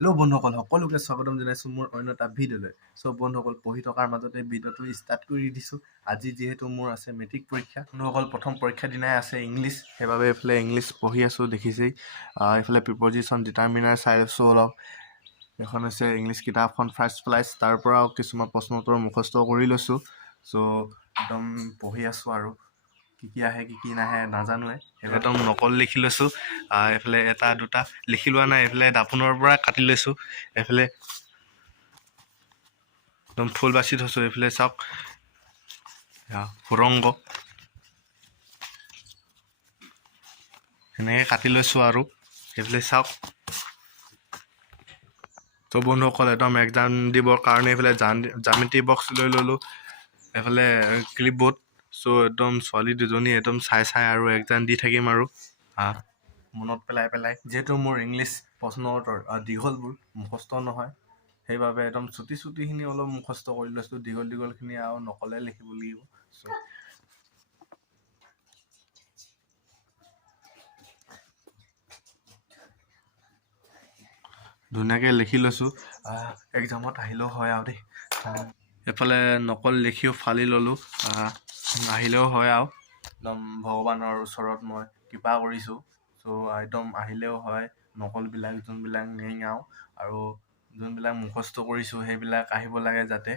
Hello' বন্ধুসকল সকলোকে স্বাগতম জনাইছোঁ মোৰ অন্য এটা ভিডিঅ'লৈ। চ' বন্ধুসকল পঢ়ি থকাৰ মাজতে ভিডিঅ'টো ষ্টাৰ্ট কৰি দিছোঁ। আজি যিহেতু মোৰ আছে মেট্ৰিক পৰীক্ষা, বন্ধুসকল প্ৰথম পৰীক্ষা দিনাই আছে ইংলিছ, সেইবাবে এইফালে ইংলিছ পঢ়ি আছোঁ দেখিছেই। এইফালে প্ৰিপজিশ্যন ডিটাৰমিনাৰ চাই আছোঁ অলপ। এখন হৈছে ইংলিছ কিতাপখন ফাৰ্ষ্ট প্লাইজ, তাৰ পৰাও কিছুমান প্ৰশ্ন উত্তৰ মুখস্থ কৰি লৈছোঁ। চ' একদম পঢ়ি আছোঁ আৰু কি কি আহে কি কি নাহে নাজানোৱে, একদম নকল লিখি লৈছোঁ। এইফালে এটা দুটা লিখি লোৱা নাই, এইফালে দাপোনৰ পৰা কাটি লৈছোঁ। এইফালে একদম ফুল বাচি থৈছোঁ। এইফালে চাওক সুৰংগ সেনেকৈ কাটি লৈছোঁ আৰু এইফালে চাওক। ত' বন্ধুসকল একদম এক্সাম দিবৰ কাৰণে এইফালে জ্যামিতি বক্স লৈ ল'লোঁ, এইফালে ক্লিপবোৰ্ড। চ' একদম ছোৱালী দুজনী একদম চাই আৰু এক্সাম দি থাকিম আৰু মনত পেলাই যিহেতু মোৰ ইংলিছ প্ৰশ্ন উত্তৰ দীঘলবোৰ মুখস্থ নহয়, সেইবাবে একদম চুটিখিনি অলপ মুখস্থ কৰি লৈছোঁ। দীঘলখিনি আৰু নকলে লিখিব লাগিব। চ' ধুনীয়াকৈ লিখি লৈছোঁ, এক্সামত আহিলেও হয় আৰু দেই। এইফালে নকল লিখিও ফালি ল'লোঁ, আহিলেও হয় আৰু একদম ভগৱানৰ ওচৰত মই কৃপা কৰিছোঁ। চ' একদম আহিলেও হয়, নকলবিলাক যোনবিলাক নেঙাও আৰু যোনবিলাক মুখস্থ কৰিছোঁ সেইবিলাক আহিব লাগে যাতে।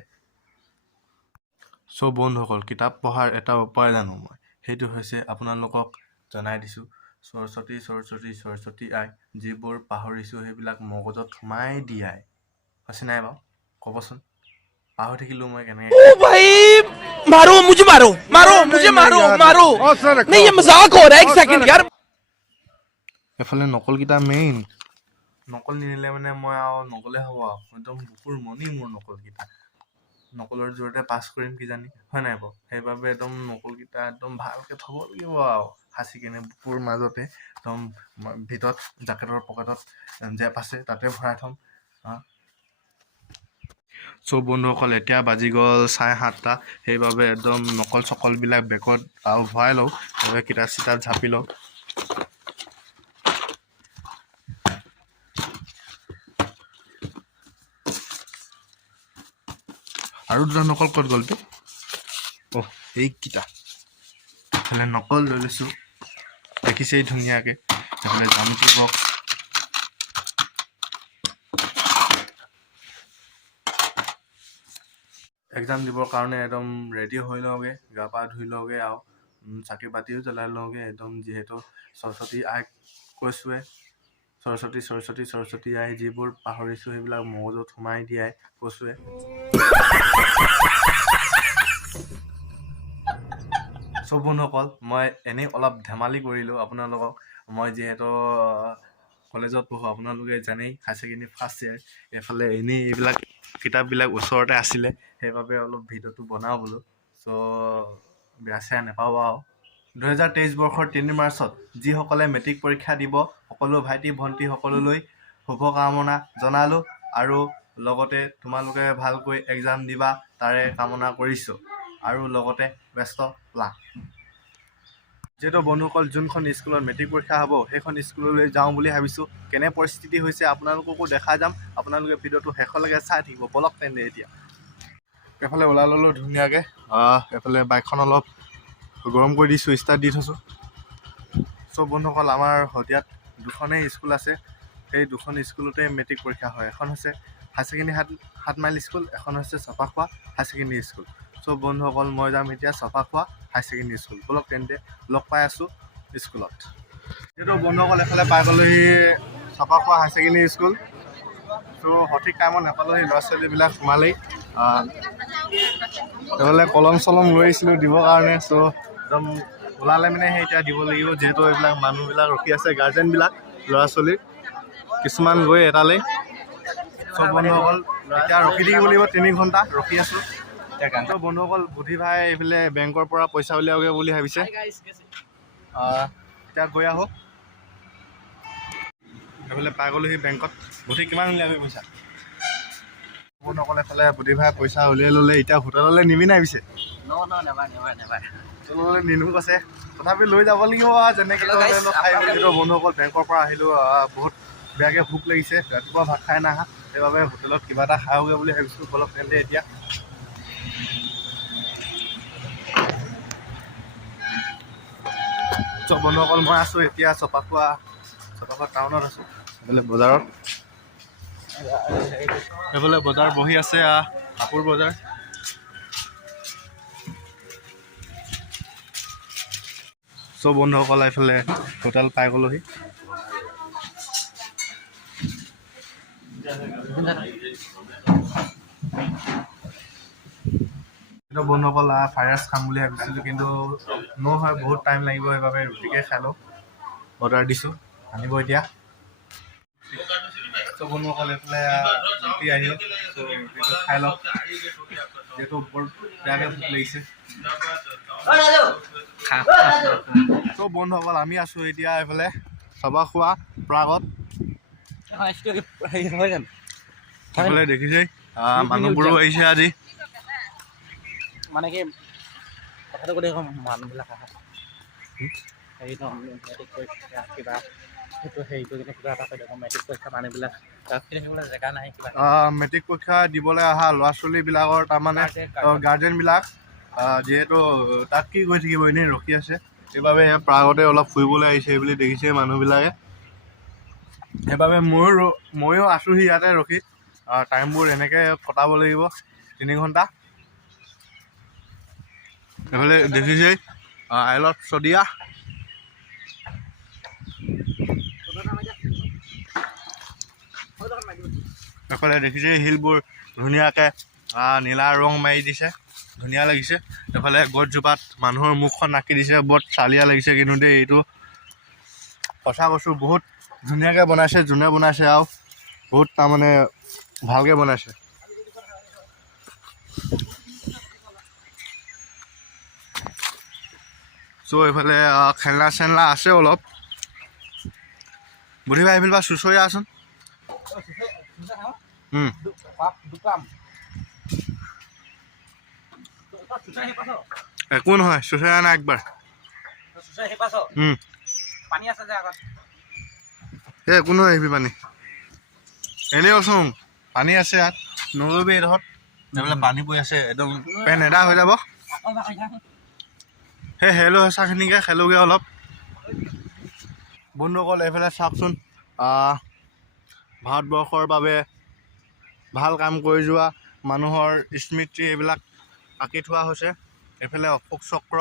চ' বন্ধুসকল কিতাপ পঢ়াৰ এটা উপায় জানো মই, সেইটো হৈছে আপোনালোকক জনাই দিছোঁ। সৰস্বতী আই, যিবোৰ পাহৰিছোঁ সেইবিলাক মগজত সোমাই দিয়াই হৈছে নাই বাৰু ক'বচোন। পাহৰি থাকিলোঁ মই কেনেকৈ। मारो मुझे नहीं ये मजाक हो रहा है एक सेकंड यार। এইফালে নকল কিতাপ মেইন, নকল নিনিলে মানে মই আৰু নকলে হ'ব আৰু একদম বুকুৰ মনি মোৰ নকল কিতাপ। নকলৰ জৰিয়তে পাছ কৰিম কিজানি, হয় নাই বাৰু। সেইবাবে একদম নকলকেইটা একদম ভালকৈ থ'ব লাগিব আৰু সাঁচি কেনে বুকুৰ মাজতে, একদম ভিতৰত জেকেটৰ পকেটত জেপ আছে তাতে ভৰাই থ'ম। চ' বন্ধুসকল এতিয়া বাজি গ'ল 7:30, সেইবাবে একদম নকল চকলবিলাক বেগত আৰু ভৰাই লওঁ, সেইবাবে কিতাপ চিতাপ ঝাপি লওঁ। আৰু দুটা নকল ক'ত গ'ল বে? এইকেইটা এইফালে নকল লৈ লৈছোঁ, দেখিছেই ধুনীয়াকৈ। এইফালে জ্যামিতি বক্স, এক্সাম দিবৰ কাৰণে একদম ৰেডি হৈ লওঁগৈ, গা পা ধুই লওঁগৈ আৰু চাকি বাতিও জ্বলাই লওঁগৈ একদম। যিহেতু সৰস্বতী আইক কৈছোঁৱে, সৰস্বতী আই, যিবোৰ পাহৰিছোঁ সেইবিলাক মগজত সোমাই দিয়াই কৈছোঁৱে। চব বন্ধুসকল মই এনেই অলপ ধেমালি কৰিলোঁ আপোনালোকক। মই যিহেতু কলেজত পঢ়োঁ, আপোনালোকে জানেই, হায়াৰ ছেকেণ্ডেৰী ফাৰ্ষ্ট ইয়েৰ। এইফালে এনেই এইবিলাক কিতাপবিলাক ওচৰতে আছিলে, সেইবাবে অলপ ভিডিঅ'টো বনাওঁ বোলো। চ' বেয়া চেয়া নাপাব আৰু। 2023 বৰ্ষৰ 3 মাৰ্চত যিসকলে মেট্ৰিক পৰীক্ষা দিব, সকলো ভাইটি ভণ্টি সকলোলৈ শুভকামনা জনালোঁ আৰু লগতে তোমালোকে ভালকৈ এক্সাম দিবা তাৰে কামনা কৰিছোঁ আৰু লগতে বেষ্ট লাক। যিহেতু বন্ধুসকল যোনখন স্কুলত মেট্ৰিক পৰীক্ষা হ'ব সেইখন স্কুললৈ যাওঁ বুলি ভাবিছোঁ। কেনে পৰিস্থিতি হৈছে আপোনালোককো দেখাই যাম, আপোনালোকে ভিডিঅ'টো শেষলৈকে চাই থাকিব। বলক তেন্তে এতিয়া এইফালে ওলাই ল'লোঁ ধুনীয়াকৈ। এইফালে বাইকখন অলপ গৰম কৰি দিছোঁ, ষ্টাৰ্ট দি থৈছোঁ। চব বন্ধুসকল আমাৰ শদিয়াত দুখনেই স্কুল আছে, সেই দুখন স্কুলতে মেট্ৰিক পৰীক্ষা হয়। এখন হৈছে হায়াৰ ছেকেণ্ডেৰী 7 মাইল স্কুল, এখন হৈছে চফাখোৱা হায়াৰ ছেকেণ্ডেৰী স্কুল। চব বন্ধুসকল মই যাম এতিয়া চফাখোৱা হায়াৰ ছেকেণ্ডেৰী স্কুল। বলক তেন্তে লগ পাই আছোঁ স্কুলত। যিহেতু বন্ধুসকল এফালে পাই গ'লোহি চফাখোৱা হায়াৰ ছেকেণ্ডেৰী স্কুল। চ' সঠিক টাইমত নাপালোহি, ল'ৰা ছোৱালীবিলাক সোমালেই। এইফালে কলম চলম লৈ আহিছিলোঁ দিবৰ কাৰণে। চ' একদম ওলালে মানে সেই এতিয়া দিব লাগিব, যিহেতু এইবিলাক মানুহবিলাক ৰখি আছে, গাৰ্জেনবিলাক ল'ৰা ছোৱালী কিছুমান গৈ এটালৈ। চব বন্ধুসকল এতিয়া ৰখি থাকিব লাগিব, 3 ঘণ্টা ৰখি আছোঁ। ত' বন্ধুসকল বুদ্ধি ভাই এইফালে বেংকৰ পৰা পইচা উলিয়াওগৈ বুলি ভাবিছে, এতিয়া গৈ আহোঁ। এইফালে পাই গ'লোহি বেংকত। বুদ্ধি কিমান উলিয়াবি পইচা? বন্ধুসকল এইফালে বুদ্ধি ভাই পইচা উলিয়াই ল'লে, এতিয়া হোটেললৈ নিবি নাই পিছে? হোটেললৈ নিনো কৈছে, তথাপি লৈ যাব লাগিব যেনেকৈ খাই। বন্ধুসকল বেংকৰ পৰা আহিলোঁ, বহুত বেয়াকৈ ভোক লাগিছে, ৰাতিপুৱা ভাত খাই নাহা, সেইবাবে হোটেলত কিবা এটা খাওঁগৈ বুলি ভাবিছোঁ। বলক তেন্তে এতিয়া চব বন্ধুসকল, মই আছোঁ এতিয়া চপাখোৱা টাউনত আছোঁ, এইফালে বজাৰত। এইফালে বজাৰ বহি আছে, কাপোৰ বজাৰ। চব বন্ধুসকল এইফালে হোটেল পাই গ'লোহি। কিন্তু বন্ধুসকল ফ্ৰাইড ৰাইচ খাম বুলি ভাবিছিলোঁ, কিন্তু নহয়, বহুত টাইম লাগিব, সেইবাবে ৰুটিকে খাই লওঁ। অৰ্ডাৰ দিছোঁ, আনিব এতিয়া। চ' বন্ধুসকল এইফালে ৰুটি আহিল, চ' ৰুটিটো খাই লওক, যিহেতু বৰ বেয়াকৈ ভোক লাগিছে। চ' বন্ধুসকল আমি আছোঁ এতিয়া এইফালে চপাখোৱা প্ৰাগত। এইফালে দেখিছেই মানুহবোৰো আহিছে আজি। মানে কি কথাটো কৈ দেখোন মানুহবিলাক হেৰি ন মেট্ৰিক পৰীক্ষা কিবা সেইটো হেৰি কৰি কিনে কিবা এটা কৈ দেখোন মেট্ৰিক পৰীক্ষা মানুহবিলাক দেখিবলৈ জেগা নাই কিবা মেট্ৰিক পৰীক্ষা দিবলৈ অহা ল'ৰা ছোৱালীবিলাকৰ তাৰমানে গাৰ্জেনবিলাক যিহেতু তাত কি কৰি থাকিব, এনেই ৰখি আছে, সেইবাবে প্ৰাগতে অলপ ফুৰিবলৈ আহিছে বুলি দেখিছে মানুহবিলাকে। সেইবাবে ময়ো আছোঁহি ইয়াতে ৰখি, টাইমবোৰ এনেকৈ কটাব লাগিব 3 ঘণ্টা। এইফালে দেখিছেই আই লাভ শদিয়া। এইফালে দেখিছেই শিলবোৰ ধুনীয়াকৈ নীলা ৰং মাৰি দিছে, ধুনীয়া লাগিছে। এইফালে গছজোপাত মানুহৰ মুখখন আঁকি দিছে, বৰ চালিয়া লাগিছে। কিন্তু দেই এইটো সঁচা কৈছোঁ, বহুত ধুনীয়াকৈ বনাইছে, যোনে বনাইছে আৰু বহুত তাৰমানে ভালকৈ বনাইছে। চ' এইফালে খেলনা চেলনা আছে অলপ। বুঢ়ী ভাই আহিল বা চুচৰি আছোন। একো নহয়, চুচৰি আনা একবাৰ। এই একো নহয়, আহিবি পানী এনেই আছোন, পানী আছে ইয়াত, নলবি এইডোখৰত, এইফালে পানী পৰি আছে, একদম পেন এডা হৈ যাব। সেই হেলো হেঁচাখিনিকে খেলোগৈ অলপ। বন্ধুসকল এইফালে চাওকচোন, ভাৰতবৰ্ষৰ বাবে ভাল কাম কৰি যোৱা মানুহৰ স্মৃতি এইবিলাক আঁকি থোৱা হৈছে। এইফালে অশোক চক্ৰ,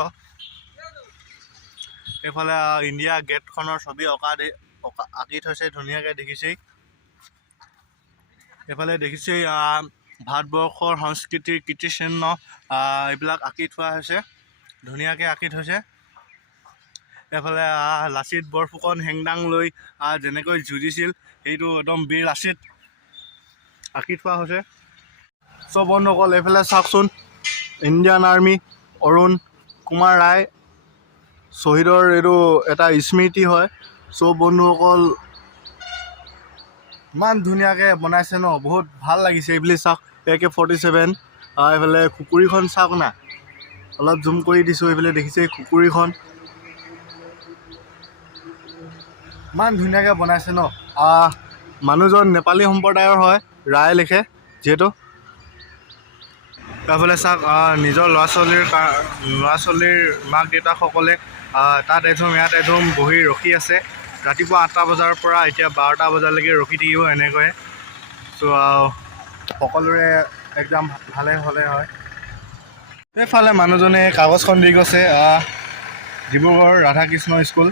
এইফালে ইণ্ডিয়া গেটখনৰ ছবি আঁকি থৈছে ধুনীয়াকৈ, দেখিছেই। এইফালে দেখিছেই ভাৰতবৰ্ষৰ সংস্কৃতিৰ কীৰ্তিচিহ্ন এইবিলাক আঁকি থোৱা হৈছে, ধুনীয়াকৈ আঁকি থৈছে। এইফালে লাচিত বৰফুকন হেংদাং লৈ যেনেকৈ যুঁজিছিল, সেইটো একদম বীৰ লাচিত আঁকি থোৱা হৈছে। চব বন্ধুসকল এইফালে চাওকচোন, ইণ্ডিয়ান আৰ্মি অৰুণ কুমাৰ ৰায় শ্বহীদৰ এইটো এটা স্মৃতি হয়। চব বন্ধুসকল ইমান ধুনীয়াকৈ বনাইছে ন, বহুত ভাল লাগিছে। এইফালে চাওক AK-47, এইফালে কুকুৰীখন চাওক না, অলপ জুম কৰি দিছোঁ। এইফালে দেখিছে কুকুৰীখন ইমান ধুনীয়াকৈ বনাইছে ন। মানুহজন নেপালী সম্প্ৰদায়ৰ হয়, ৰায় লিখে যিহেতু। এইফালে চাওক নিজৰ ল'ৰা ছোৱালীৰ মাক দেউতাকসকলে তাত এধুম ইয়াত এধুম বহি ৰখি আছে। ৰাতিপুৱা 8টা বজাৰ পৰা এতিয়া 12টা বজালৈকে ৰখি থাকিব এনেকৈয়ে। চ' সকলোৰে এক্সাম ভালে হ'লে হয়। এইফালে মানুহজনে কাগজখন দি গৈছে, ডিব্ৰুগড় ৰাধাকৃষ্ণ স্কুল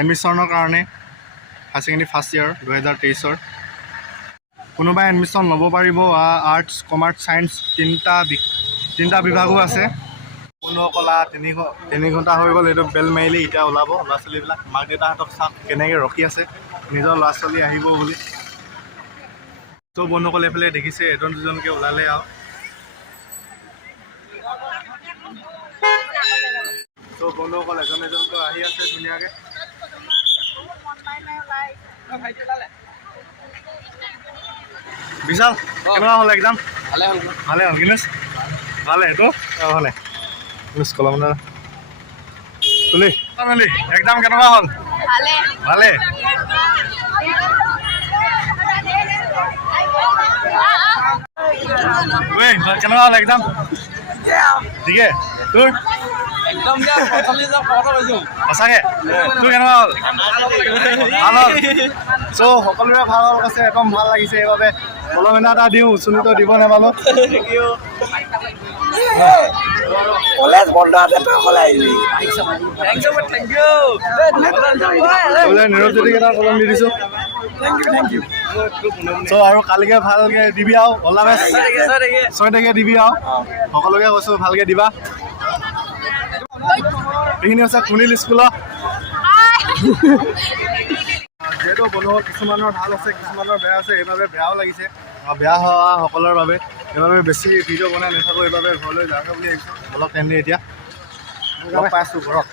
এডমিশ্যনৰ কাৰণে, হায়াৰ ছেকেণ্ডেৰী ফাৰ্ষ্ট ইয়েৰ 2023। কোনোবাই এডমিশ্যন ল'ব পাৰিব। আৰ্টছ কমাৰ্চ ছায়েন্স তিনিটা বিভাগো আছে। বন্ধুসকল 3 ঘণ্টা হৈ গ'ল, এইটো বেল মাৰিলি এতিয়া ওলাব ল'ৰা ছোৱালীবিলাক। মাক দেউতাহঁতক চাওক কেনেকৈ ৰখি আছে নিজৰ ল'ৰা ছোৱালী আহিব বুলি। ত' বন্ধুসকল এইফালে দেখিছে এজন দুজনকৈ ওলালে আৰু। ত' বন্ধুসকল এজন এজনকৈ আহি আছে ধুনীয়াকৈ। বিশাল কেনেকুৱা হ'ল এক্সাম? ভালে হ'ল কিন্তু ভালে এইটো ভালে কলম তুলি এক্সাম কেনেকুৱা হ'ল? ভালে কেনেকুৱা হ'ল একদম ঠিকে তোৰ একদম সঁচাকে তোৰ কেনেকুৱা হ'ল ভাল হ'ল চ' সকলোৰে ভাল হ'ল কৈছে একদম ভাল লাগিছে এইবাবে কলমেনা এটা দিওঁ উচুনিটো দিব নাপালোঁ কলেজ বন্ধ আছে তই অকলে আহিলি বোলে নিৰৱজ্যোতিক এটা কলম দি দিছোঁ চ' আৰু কালিকে ভালকে দিবি আৰু অল দ্য বেষ্ট 6 তাৰিখে দিবি আৰু সকলোকে কৈছোঁ ভালকে দিবা এইখিনি হৈছে খুনিল স্কুলত যিহেতু বন্ধু কিছুমানৰ ভাল আছে কিছুমানৰ বেয়া আছে এইবাবে বেয়াও লাগিছে বেয়া হোৱা সকলৰ বাবে এইবাবে বেছি ভিডিঅ' বনাই নাথাকোঁ এইবাবে ঘৰলৈ যাওঁগৈ বুলি ভাবিছোঁ অলপ টাইম দি এতিয়া লগ পাই আছোঁ ঘৰত